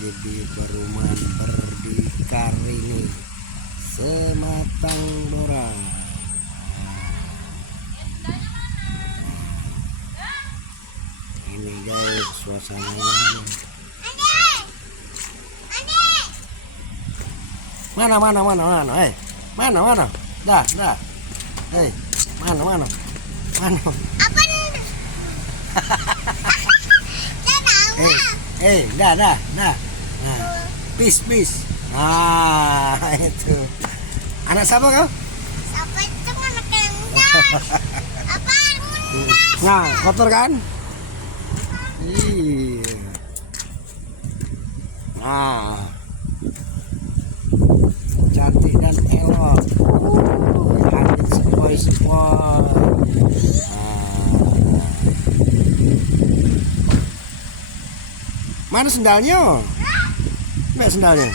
lagi di perumahan berdikari ini, Sematang Blora. Ini guys suasananya. Mana mana, dah, mana. Apa nih? Dah. Nah, peace. Ah, itu. Anak siapa kau? Siapa itu anak rendah? Apa rendah? Nah, kotor kan? Iya. Nah, cantik dan elok. Cantik sepoi. Mana sendalnya? Mbak sendalnya.